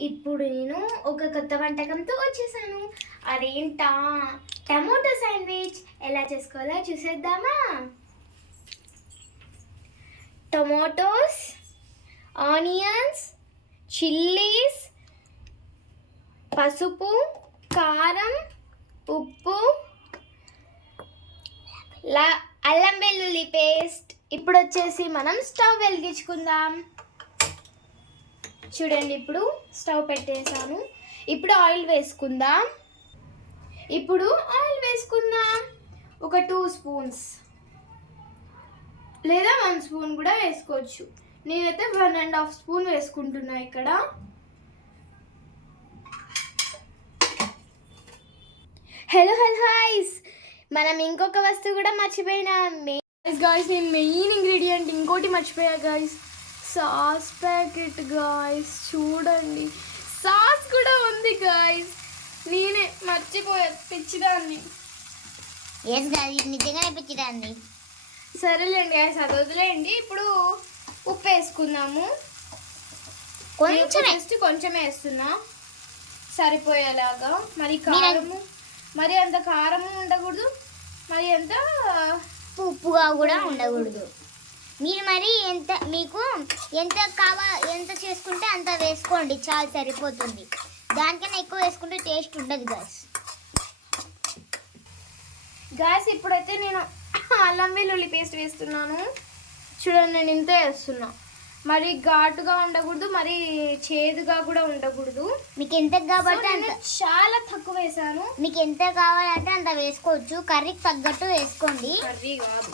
ఇప్పుడు నేను ఒక కొత్త వంటకంతో వచ్చేసాను. అదేంటా? టమోటో శాండ్విచ్ ఎలా చేసుకోవాలో చూసేద్దామా? టొమాటోస్ ఆనియన్స్ చిల్లీస్ పసుపు కారం ఉప్పు లా అల్లం వెల్లుల్లి పేస్ట్. ఇప్పుడు వచ్చేసి మనం స్టవ్ వెలిగించుకుందాం. చూడండి ఇప్పుడు స్టవ్ పెట్టేసాను ఇప్పుడు ఆయిల్ వేసుకుందాం. ఇప్పుడు ఆయిల్ వేసుకుందాం. ఒక టూ స్పూన్స్. లేదా వన్ స్పూన్ కూడా వేసుకోవచ్చు. నేనైతే వన్ అండ్ హాఫ్ స్పూన్ వేసుకుంటున్నా ఇక్కడ. హలో హలో హాయ్స్ మనం ఇంకొక వస్తువు కూడా మర్చిపోయినా. గాయస్ నేను మెయిన్ ఇంగ్రీడియంట్ ఇంకోటి మర్చిపోయా గాయస్ సాస్ ప్యాకెట్ గాయస్ చూడండి. సాస్ కూడా ఉంది గాయస్ నేనే మర్చిపోయా పిచ్చిదాన్ని. ఎస్ నిజంగానే పిచ్చిదండి సరేలేండి గాయస్ అది వదిలేయండి. ఇప్పుడు ఉప్పు వేసుకుందాము. కొంచెమే. జస్ట్ కొంచెమే వేస్తున్నా. సరిపోయేలాగా. మరి కారము మరి అంత కారము ఉండకూడదు. మరి అంత ఉప్పుగా కూడా ఉండకూడదు. మీరు మరి ఎంత మీకు ఎంత కావా ఎంత చేసుకుంటే అంత వేసుకోండి చాలా సరిపోతుంది. దానికన్నా ఎక్కువ వేసుకుంటే టేస్ట్ ఉండదు గస్ గ్యాస్ ఇప్పుడైతే నేను అల్లం వెల్లుల్లి పేస్ట్ వేస్తున్నాను. చూడండి నేను ఇంత వేస్తున్నా. మరి ఘాటుగా ఉండకూడదు మరి చేదుగా కూడా ఉండకూడదు. మీకు ఎంత కాబట్టి అంత చాలా తక్కువ వేసాను మీకు ఎంత కావాలంటే అంత వేసుకోవచ్చు. కర్రీకి తగ్గట్టు వేసుకోండి. కర్రీ కాదు.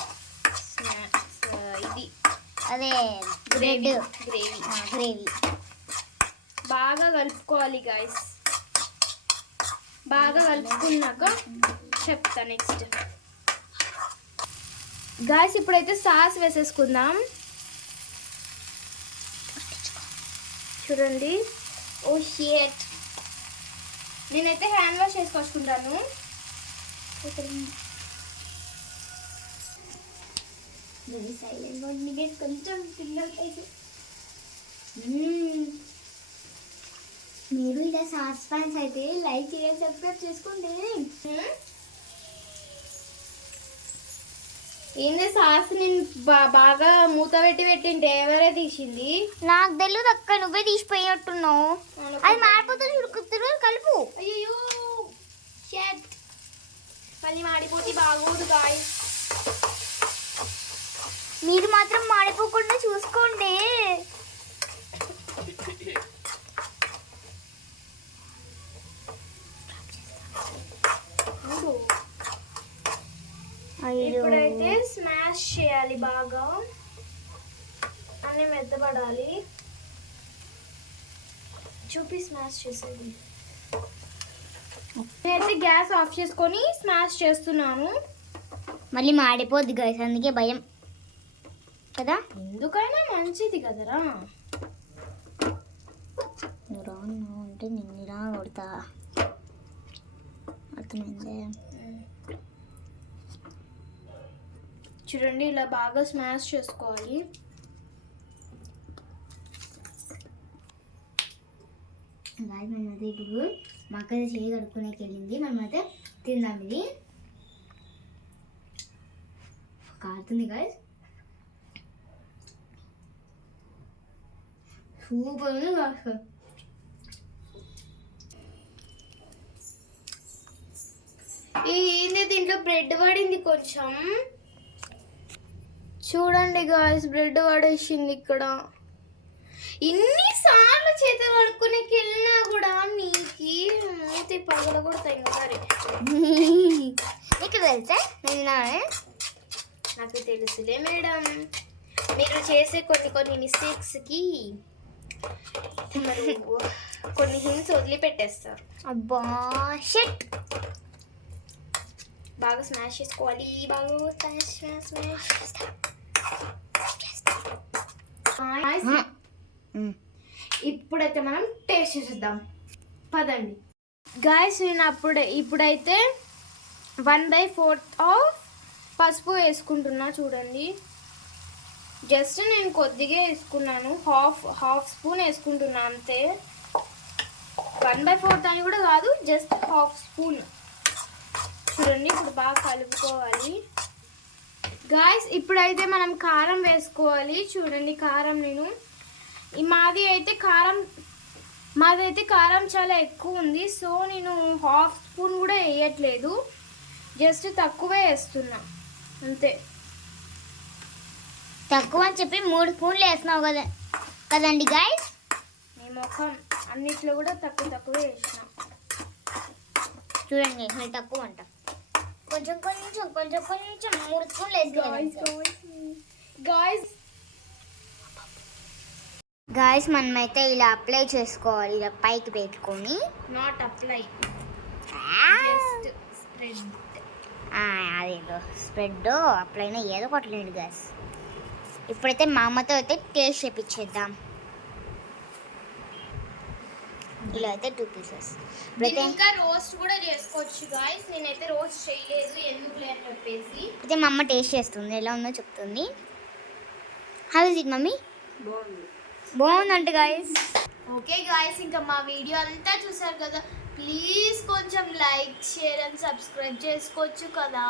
ఇది. అదే బ్రెడ్. గ్రేవీ. గ్రేవీ. బాగా కలుపుకోవాలి గాయస్ బాగా కలుపుకున్నాక చెప్తా నెక్స్ట్ గాయస్ ఇప్పుడైతే సాస్ వేసేసుకుందాం. చూడండి. ఓ షేట్. నేనైతే హ్యాండ్ వాష్ చేసుకొచ్చుకుంటాను. సైలెంట్ కొంచెం పిల్లలకైతే మీరు ఇలా సాస్ ఫ్యాన్స్ అయితే లైక్ చేయాలి సబ్స్క్రైబ్ చేసుకోండి. ఏంది సాస్ నేను బాగా మూత పెట్టి పెట్టింటే ఎవరే తీసింది? నాకు తెలియదు అక్క నువ్వే తీసిపోయినట్టున్నావు. అది మాడిపోతుంది చూడుకుతురు కలుపు అయ్యో షట్ మళ్ళీ మాడిపోతే బాగోదు గాయ మీరు మాత్రం మాడిపోకుండా చూసుకోండి. ఇప్పుడైతే స్మాష్ చేయాలి బాగా. అన్ని మెత్తబడాలి. చూపి స్మాష్ చేసేది. నేనైతే గ్యాస్ ఆఫ్ చేసుకొని స్మాష్ చేస్తున్నాను. మళ్ళీ మాడిపోద్ది గైస్ అందుకే భయం. కదా? ఎందుకైనా మంచిది కదరా. నువ్వు రాను అంటే నిన్ను ఇలా కొడతా. అర్థమైందే? చూడండి ఇలా బాగా స్మాష్ చేసుకోవాలి. గాయ మనమైతే ఇప్పుడు మా అక్క చేయి కడుక్కునేకి వెళ్ళింది. మనమైతే తిందాం ఇది. కారుతుంది గాయ సూపర్ ఉంది ఏంది దీంట్లో బ్రెడ్ పడింది కొంచెం. చూడండి గాయస్ బ్రెడ్ పడేసింది ఇక్కడ. ఇన్నిసార్లు చేత పడుకునేకి వెళ్ళినా కూడా నీకి మూతి పగల కొడతాయి సరే నీకు తెలుసా? నేను నాకు తెలుసులే మేడం. మీరు చేసే కొన్ని కొన్ని మిస్టేక్స్కి మరి కొన్ని హింట్స్ వదిలిపెట్టేస్తారు. అబ్బా షట్ బాగా స్మాష్ చేసుకోవాలి. బాగా స్మాష్ స్మాష్ స్మాష్ ఇప్పుడైతే మనం టేస్ట్ చేసేద్దాం. పదండి. గాయస్ నేను అప్పుడే ఇప్పుడైతే వన్ బై ఫోర్త్ ఆఫ్ పసుపు వేసుకుంటున్నా చూడండి. జస్ట్ నేను కొద్దిగా వేసుకున్నాను. హాఫ్ హాఫ్ స్పూన్ వేసుకుంటున్నా అంతే. వన్ బై ఫోర్త్ అని కూడా కాదు జస్ట్ హాఫ్ స్పూన్. చూడండి ఇప్పుడు బాగా కలుపుకోవాలి. గాయస్ ఇప్పుడైతే మనం కారం వేసుకోవాలి. చూడండి కారం నేను. మాది అయితే కారం మాది అయితే కారం చాలా ఎక్కువ ఉంది. సో నేను హాఫ్ స్పూన్ కూడా వేయట్లేదు. జస్ట్ తక్కువే వేస్తున్నా. అంతే. తక్కువ అని చెప్పి మూడు స్పూన్లు వేసినావు కదా. కదండి గాయస్ నీ ముఖం అన్నిట్లో కూడా తక్కువ తక్కువే వేసిన. చూడండి ఇది తక్కువ అంట. కొంచెం కొంచెం కొంచెం కొంచెం మూడు స్పూన్లు వేసుకోవాలి గాయస్ గాయస్ మనమైతే ఇలా అప్లై చేసుకోవాలి. ఇలా పైకి పెట్టుకొని. నాట్ అప్లై జస్ట్ స్ప్రెడ్ ఆ, అదేదో. స్ప్రెడ్ అప్లైనా ఏదో కొట్టలేండి గాయస్ ఇప్పుడైతే మా అమ్మతో అయితే టేస్ట్ చేపించేద్దాం ఇలా అయితే టూ పీసెస్ ఇంకా రోస్ట్ కూడా చేసుకోవచ్చు గాయస్ నేనైతే రోస్ట్ చేయలేదు ఎందుకు అని చెప్పేసి. అయితే మా అమ్మ టేస్ట్ చేస్తుంది ఎలా ఉందో చెప్తుంది. హౌ ఇస్ ఇట్ మమ్మీ బాగుందంట గాయస్ ఓకే గాయస్ ఇంకా మా వీడియో అంతా చూసారు కదా? ప్లీజ్ కొంచెం లైక్ షేర్ అండ్ సబ్స్క్రైబ్ చేసుకోవచ్చు కదా.